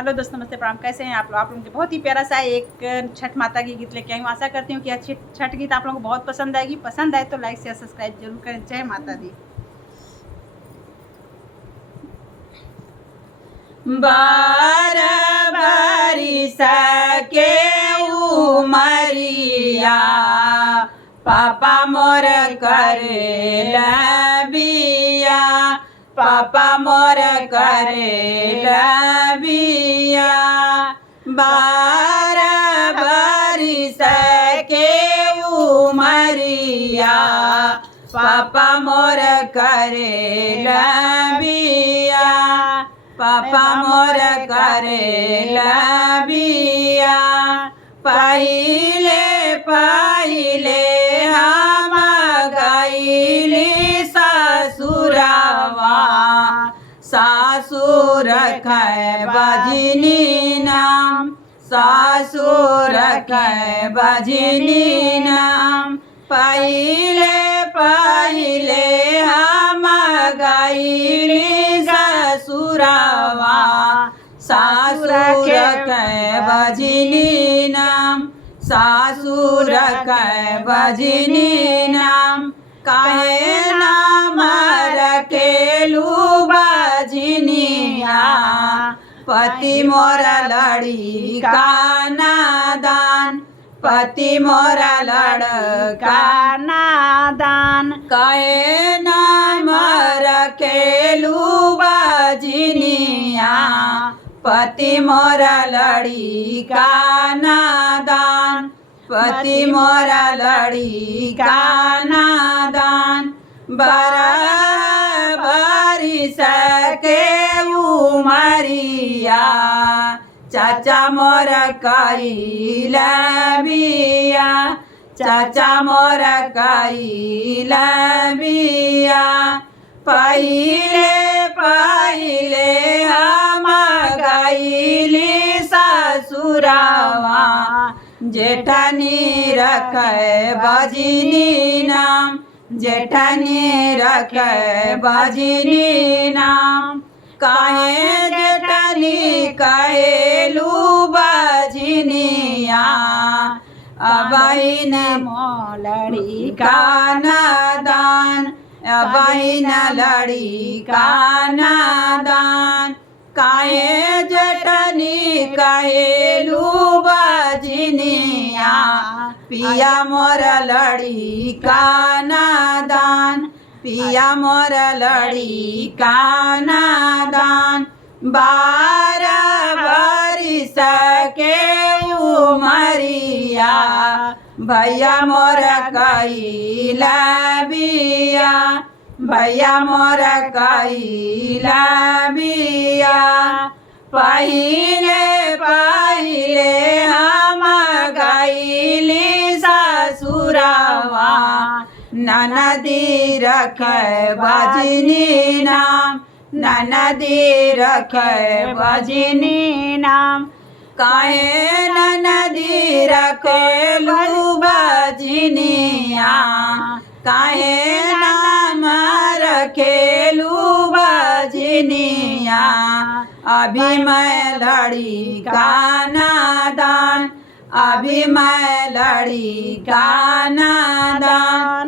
Hello दोस्तों, नमस्ते, प्रणाम। कैसे हैं आप लोगों के बहुत ही प्यारा सा एक छठ माता की गीत लेके आई हूँ। आशा करती हूँ कि अच्छी छठ गीत आप लोगों को बहुत पसंद आएगी। पसंद आए तो लाइक शेयर सब्सक्राइब जरूर करें। जय माता दी। बार बारिश के उमरिया पापा मोर करेला बिया, पापा मोर करेला बिया। बार बारिश के उमरिया पापा मोर करेला बिया, पापा मोर करेला बिया। पहिले पहिले हम गईली ससुरवा, सासुर कै बजनी नाम, सासुर कै बजनी नाम। पहिले पहिले हम गईली ससुरवा, सासुर कै बजनी नाम, सासुर कै बजनी नाम। काहे नाम रखेलू बजनिया, पति मोरा लड़का नादान, पति मोरा लड़का नादान। काहे नाम रखेलू बजनिया, पति मोरा लड़का नादान, पति मोरा लड़का नादान। बारिश के उमरिया चाचा मोरा कइला बिया, चाचा मोरा कइला बिया। पहिले पहिले हम गईली ससुरवा, जेठनी रखे बजनी नाम, जेठनी रखे बजनी नाम। काहे जेठनी कहेलू बजनिया, अबहिन लड़का नादान, अबहिन लड़का नादान। काहे जेठनी कहेलू बजनिया, पिया मोर लड़का नादान, पिया मोर लड़का नादान। बार बारिश के उमरिया भैया मोर कइला बिया, भैया मोर कइला बिया। पहिले पहिले हम गईली ससुरवा, ननदी रखे बजनी नाम, ननदी रखे बजनी नाम। काहे ननदी रखेलू बजनिया, काहे नाम रखेलू बजनिया। अभी मैं लड़का नादान, अभी मैं लड़का नादान।